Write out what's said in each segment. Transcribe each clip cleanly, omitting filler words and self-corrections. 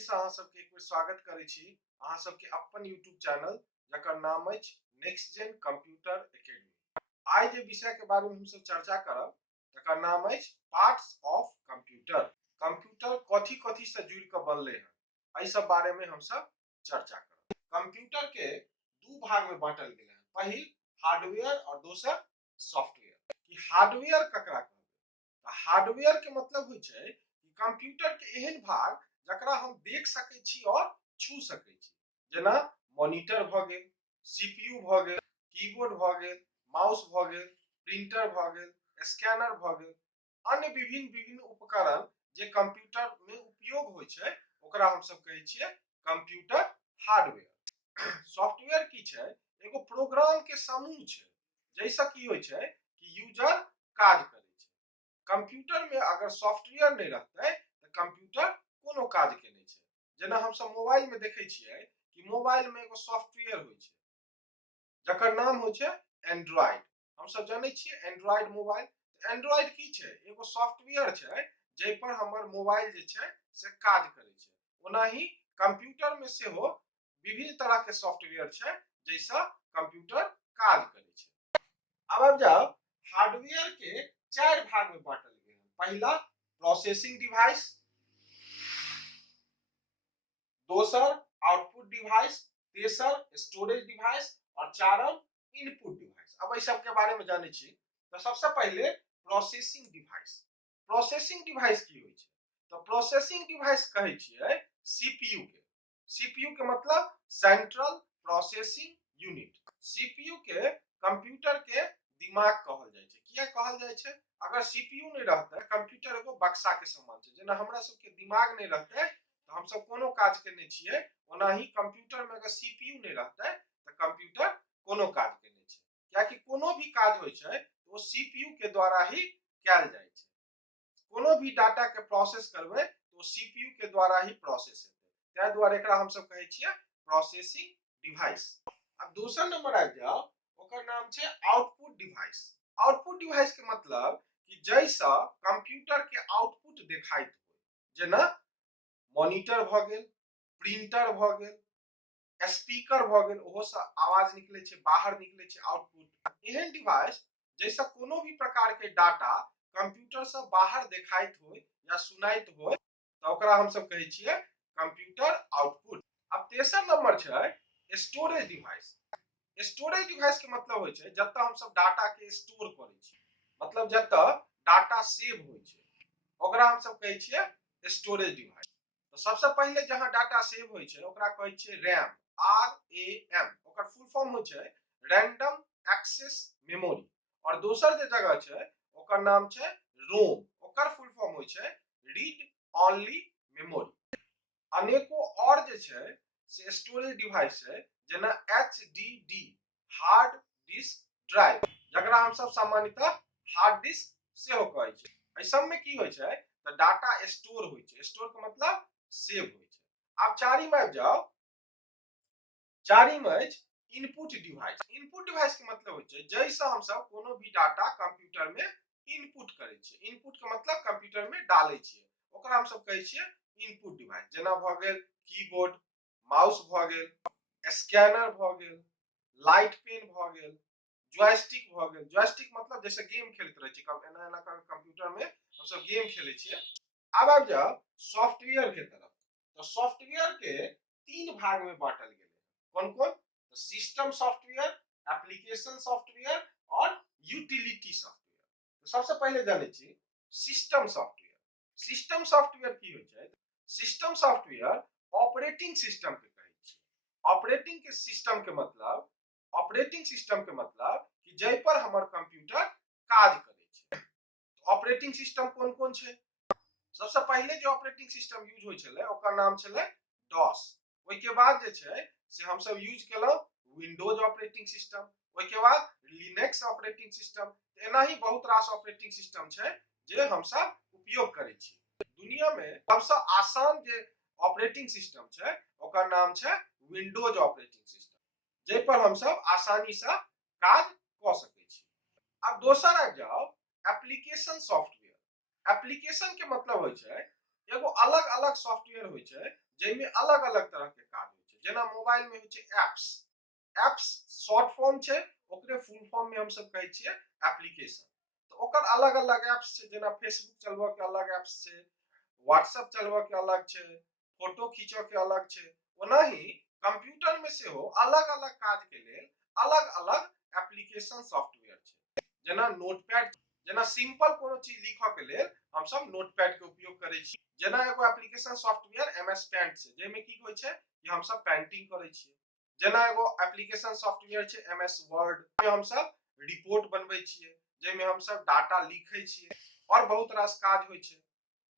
से अहाँ सबके एक बेर स्वागत करै छी अहाँ सबके अपन यूट्यूब चैनल जकर नाम अछि नेक्स्ट जेन कंप्यूटर एकेडमी। आज जे विषय के बारे में हम सब चर्चा करब तकर नाम अछि पार्ट्स ऑफ कंप्यूटर। कंप्यूटर कथी कथी से जुड़ के बनले है, एहि सब बारे में हम सब चर्चा करब। कंप्यूटर के दू भाग में बांटल गेल है, पहिल हार्डवेयर और दोसर सॉफ्टवेयर। कि हार्डवेयर ककरा कहबै? हार्डवेयर के मतलब होय छै कि कंप्यूटर के एहन भाग जकरा हम देख सकै छी और छू सकै छी, जेना मॉनिटर भ गेल, सीपीयू भ गेल, कीबोर्ड भ गेल, माउस भ गेल, प्रिंटर भ गेल, स्कैनर भ गेल, अन्य विभिन्न विभिन्न उपकरण जे कंप्यूटर में उपयोग होय छै ओकरा हम सब कहै छियै कंप्यूटर हार्डवेयर। सॉफ्टवेयर की छै? एगो प्रोग्राम के समूह छै जैसा की होय छै कि यूजर काज करे छै। कंप्यूटर में अगर सॉफ्टवेयर नहीं रहते तो कंप्यूटर कोनो काज के नहीं छै। जेना हम सब मोबाइल में देखे छियै कि मोबाइल में एगो सॉफ्टवेयर होय छै जकर नाम होय छै एंड्रॉइड। हम सब जानै छियै एंड्रॉइड मोबाइल। एंड्रॉइड की छै? एगो सॉफ्टवेयर छै जे पर हमर मोबाइल जे छै से काज करे छै। ओनाही कंप्यूटर में सेहो विभिन्न तरह के सॉफ्टवेयर छै जैसा कंप्यूटर काज करे छै। अब आबि जाओ हार्डवेयर के चार भाग में बांटल गेल है। पहला प्रोसेसिंग डिवाइस, दोसर आउटपुट डिवाइस, तेसर स्टोरेज डिवाइस और चारम इनपुट डिवाइस। अब इस सब के बारे में जाने छी तो सबसे पहले प्रोसेसिंग डिवाइस। प्रोसेसिंग डिवाइस की होय छै? तो प्रोसेसिंग डिवाइस कहै छियै सीपीयू के। सीपीयू के मतलब सेंट्रल प्रोसेसिंग यूनिट। सीपीयू के कंप्यूटर के दिमाग कहल जाय छै। किया कहल जाय छै? अगर सीपीयू नहीं रहते, कंप्यूटर एगो बक्सा के समान छै। जेना हमरा सब के दिमाग नहीं रहते तो हम सब कोनो काज के नहीं छियै, ओनाही कंप्यूटर में अगर सीपीयू नहीं रहते तो कंप्यूटर कोनो काज के नहीं छै। क्या कि कोनो भी काज होय छै तो सीपीयू के द्वारा ही कैल जाय छै। कोनो भी डाटा के प्रोसेस करबै तो सीपीयू के द्वारा ही प्रोसेस हेतै। तै द्वारा एकरा हम सब कहै छियै प्रोसेसिंग डिवाइस। अब दोसर नंबर आ जाओ, ओकर नाम छै आउटपुट डिवाइस। आउटपुट डिवाइस के मतलब कि जैसा कंप्यूटर के आउटपुट देखाइत हो, जेना मॉनिटर भ गेल, प्रिंटर भ गेल, स्पीकर भ गेल, ओहो से आवाज निकले छै, बाहर निकले छै आउटपुट। एहन डिवाइस जैसा कोनो भी प्रकार के डाटा कंप्यूटर से बाहर देखाइत हो या सुनाइत हो तो ओकरा हम सब कहै छियै कंप्यूटर आउटपुट। अब तेसर नंबर छै स्टोरेज डिवाइस। स्टोरेज डिवाइस के मतलब होय छै जत्ता हम सब डाटा के स्टोर करै छी, मतलब जत्ता डाटा सेव होय छै ओकरा हम सब कहै छियै स्टोरेज डिवाइस। तो सबसे पहले जहां डाटा सेव होय छै ओकरा कहै छियै रैम, आर ए एम। ओकर फुल फॉर्म होय छै रैंडम एक्सेस मेमोरी। और दोसर जे जगह छै ओकर नाम छै रोम। ओकर फुल फॉर्म होय छै रीड ओनली मेमोरी। अनेको और जे छै से स्टोरेज डिवाइस है, जेना एचडीडी हार्ड डिस्क ड्राइव, जकरा हम सब सामान्यतः हार्ड डिस्क सेहो कहै छै। एहि सब में की होय छै त डाटा स्टोर होय छै। स्टोर के मतलब सेव होय छै। अब चारिम आबि जाओ, चारिम अछि इनपुट डिवाइस। इनपुट डिवाइस के मतलब होय छै जैसे हम सब कोनो भी डाटा कंप्यूटर में इनपुट करे छियै। इनपुट के मतलब कंप्यूटर में डाले छियै, ओकरा हम सब कहै छियै इनपुट डिवाइस। जेना भ गेल कीबोर्ड, माउस भ गेल, स्कैनर भ गेल, लाइट पेन भ गेल, जॉयस्टिक भ गेल। जॉयस्टिक मतलब जैसे गेम खेलैत रहे छी, एना एना कर कंप्यूटर में हम सब गेम खेले छियै। अब आबि जाओ सॉफ्टवेयर के तरफ। तो सॉफ्टवेयर के तीन भाग में बांटल गेल। कौन कौन? तो सिस्टम सॉफ्टवेयर, एप्लीकेशन सॉफ्टवेयर और यूटिलिटी सॉफ्टवेयर। तो सबसे पहले जाने छी सिस्टम सॉफ्टवेयर। सिस्टम सॉफ्टवेयर की होय छै? सिस्टम सॉफ्टवेयर ऑपरेटिंग सिस्टम के कहै छै। ऑपरेटिंग के सिस्टम के मतलब, ऑपरेटिंग सिस्टम के मतलब कि जै पर हमर कंप्यूटर काज करे छै। ऑपरेटिंग सिस्टम कोन कोन छै? सबसे पहले जो ऑपरेटिंग सिस्टम यूज होय छले ओकर नाम छले डॉस। ओय के बाद जे छै से हम सब यूज केलो विंडोज ऑपरेटिंग सिस्टम, ओय के बाद लिनक्स ऑपरेटिंग सिस्टम। एना ही बहुत रास ऑपरेटिंग सिस्टम छै जे हम सब उपयोग करे छी। दुनिया में सबसे आसान जे ऑपरेटिंग सिस्टम छै ओकर नाम छै विंडोज ऑपरेटिंग सिस्टम, जे पर हम सब आसानी से काज क सकै छी। अब दोसर आ जाओ एप्लीकेशन सॉफ्टवेयर। एप्लीकेशन के मतलब होय छै एगो अलग अलग सॉफ्टवेयर होय छै जेमे अलग अलग तरह के काज होय छै। जेना मोबाइल में होय छै एप्स, एप्स शॉर्ट फॉर्म छै, ओकरे फुल फॉर्म में हम सब कहै छियै एप्लीकेशन। तो ओकर अलग अलग एप्स छै, जेना फेसबुक चलबऽ के अलग एप्स छै, व्हाट्सएप चलबऽ के अलग छै, फोटो खींचऽ के अलग छै। ओनाही कंप्यूटर में सेहो अलग अलग काज के लेल अलग अलग एप्लीकेशन सॉफ्टवेयर छै। जेना नोटपैड, जेना सिंपल कोनो चीज लिखऽ के लेल हम सब नोटपैड के उपयोग करै छी। जेना एगो एप्लीकेशन सॉफ्टवेयर एमएस पेंट छै, जेमे की होय छै कि हम सब पेंटिंग करै छियै। जेना एगो एप्लीकेशन सॉफ्टवेयर छै एमएस वर्ड, में हम सब रिपोर्ट बनबै छियै, जेमे हम सब डाटा लिखै छियै और बहुत रास काज होय छै।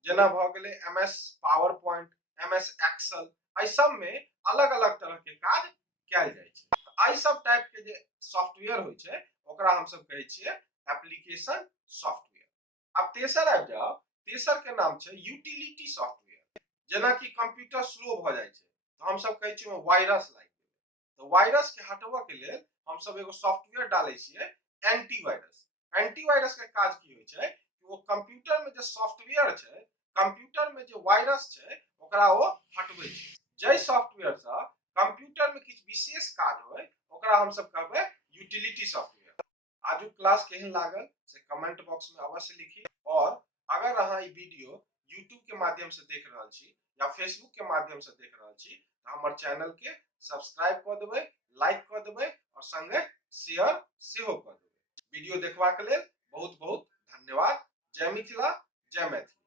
जेना भ गेलै MS PowerPoint, MS Excel, एहि सब में अलग अलग तरह के काज कैल जाय छै। एहि सब टाइप के जे सॉफ्टवेयर होय छै ओकरा हम सब कहै छियै एप्लीकेशन सॉफ्टवेयर। अब तेसर आबि जाओ, तेसर के नाम छै यूटिलिटी सॉफ्टवेयर। जेना कि कंप्यूटर स्लो भ जाय छै तो हम सब कहै छियै वायरस लागि गेलै, तो वायरस के हटबऽ के लेल हम सब एगो सॉफ्टवेयर डालै छियै एंटीवायरस। एंटीवायरस के काज की होय छै कि वो कंप्यूटर में जे सॉफ्टवेयर छै, कंप्यूटर में जे वायरस छै ओकरा वो हटबै छै। जै सॉफ्टवेयर से कंप्यूटर में किछ विशेष काज होय ओकरा हम सब कहबै यूटिलिटी सॉफ्टवेयर। आजू क्लास केहन लागल से कमेंट बॉक्स में अवश्य लिखी। और अगर अहाँ ई वीडियो यूट्यूब के माध्यम से देख रहल छी या फेसबुक के माध्यम से देख रहल छी तो हमर चैनल के सब्सक्राइब क देबै, लाइक क देबै और संगे शेयर सेहो क देबै। वीडियो देखबाक लेल बहुत बहुत धन्यवाद। जय मिथिला, जय मैथिली।